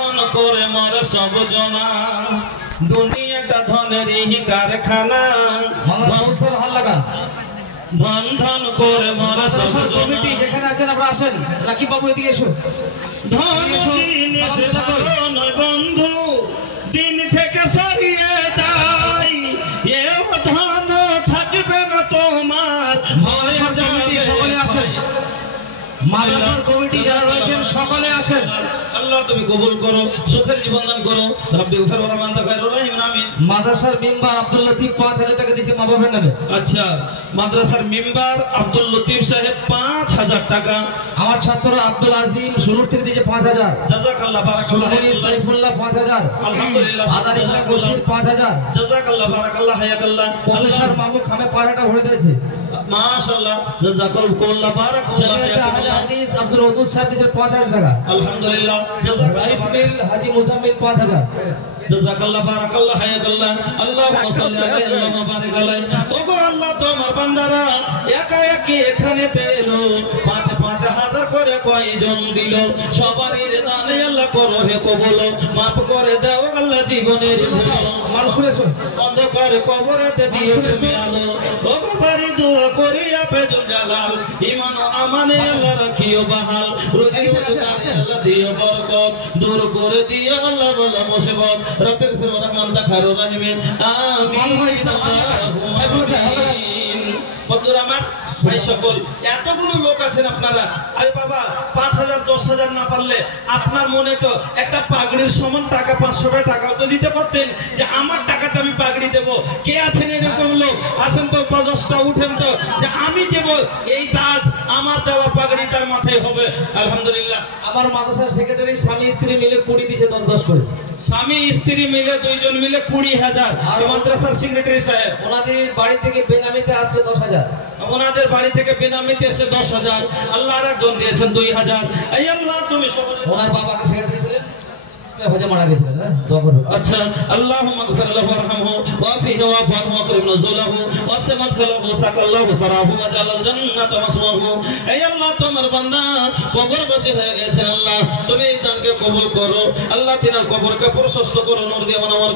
ধন করে মর সব জনা দুনিয়াটা ধনেরই কারখানা ধন ধন করে মর সব কমিটি যেখানে আছেন আপনারা আসেন। রাকিব বাবু এদিকে এসো। ধন নয় বন্ধু দিন থেকে সরিয়ে যায় এ ধন থাকবে না তোমার সকলে আসেন। মাদ্রাসার কমিটি যারা রয়েছেন সকলে আসেন। আল্লাহ তুমি কবুল করো, সুখের জীবন দান করো। রব্বি গফির ওয়া রাহমান খায়রুর রহিম আমিন। মাদ্রাসার মেম্বার আব্দুল লতিফ 5000 টাকা দিয়েছে মা বাবার নামে। আচ্ছা, মাদ্রাসার মেম্বার আব্দুল লতিফ সাহেব 5000 টাকা। আমার ছাত্র আব্দুল আজিম শুরু থেকে দিয়েছে 5000। জাযাকাল্লাহ বারাকাল্লাহ। সুমনি সাইফুল্লাহ 5000। আলহামদুলিল্লাহ। আদারিল্লাহ বশির 5000। জাযাকাল্লাহ বারাকাল্লাহ হায়াকাল্লাহ। প্রফেসর মামু খামে 5 টাকা ভরে দিয়েছে। মাশাআল্লাহ জাযাকাল্লাহ বারাকাল্লাহ হায়াকাল্লাহ। হাদিস আব্দুল ওদুদ সাহেব দিয়েছে 5000 টাকা। আলহামদুলিল্লাহ জাযাকাল্লাহ। ইসমাইল হাজী মুজাম্মিল 5000। জাযাকাল্লাহ বারাকাল্লাহ হায়াকাল্লাহ। আল্লাহুম্মা সাল্লি আলাইহি ওয়া বারিক আলাইহি। ওগো আল্লাহ তোমার বান্দারা একা একা এখানে এলো 5,000 করে কয়জন দিল সবারই দানে আল্লাহ করো হে কবুল মাফ করে দাও আল্লাহ জীবনের ভুল মানুষ শুনেছো অন্ধকার কবরেতে দিও তুমি আলো ওগো বাড়ি দোয়া করি আবেদুল জালাল ঈমান ও আমানে আল্লাহ রাখিও বাহাল রুজি আল্লাহ দিও বরকত দূর করে দিও আল্লাহ বলা মুসিবত রব্বিক ফির রহমান খায়রুর রহিম আমিন। বন্ধুরা আমার ভাই সকল এতগুলো লোক আছেন আপনারা, আরে বাবা 5000 10,000 না পারলে আপনার মনে তো একটা পাগড়ির সমান টাকা 500 টাকাও তো দিতে পারতেন যে আমার টাকাতে আমি পাগড়ি দেব। কে আছেন এরকম লোক? আছেন তো 50টা উঠেন তো যে আমি দেব এই তাজ আমার দেওয়া পাগড়ি তার মাথায় হবে। আলহামদুলিল্লাহ। আমার মাদ্রাসার সেক্রেটারি স্বামী স্ত্রী মিলে 20 দিয়েছে 10 করে। স্বামী স্ত্রী মিলে দুইজন মিলে 20,000। আর মাদ্রাসার সেক্রেটারি সাহেব ওনাদের বাড়ি থেকে বেনামিতে আসছে 10,000। ওনাদের বাড়ি থেকে বেনামিতে এসে 10,000। আল্লাহর একজন দিয়েছেন 2,000। এই আল্লাহ তুমি সকলে ওনার বাবাকে সেক্রেটারি ছিলেন হজে মারা গেছিলেন না দোয়া করুন। আচ্ছা আল্লাহুম্মা গফির লাহু ওয়ারহামহু ওয়া ফিহি ওয়া ফারহু ওয়া করিম নজুলাহু ওয়া সামাত খালাহু ওয়া সাকাল্লাহু সারাহু ওয়া জালাল জান্নাত মাসওয়াহু। এই আল্লাহ তোমার বান্দা কবরবাসী হয়ে গেছেন আল্লাহ তুমি দানকে কবুল করো আল্লাহ তিনার কবরকে প্রশস্ত করো নূর দিয়ে আমার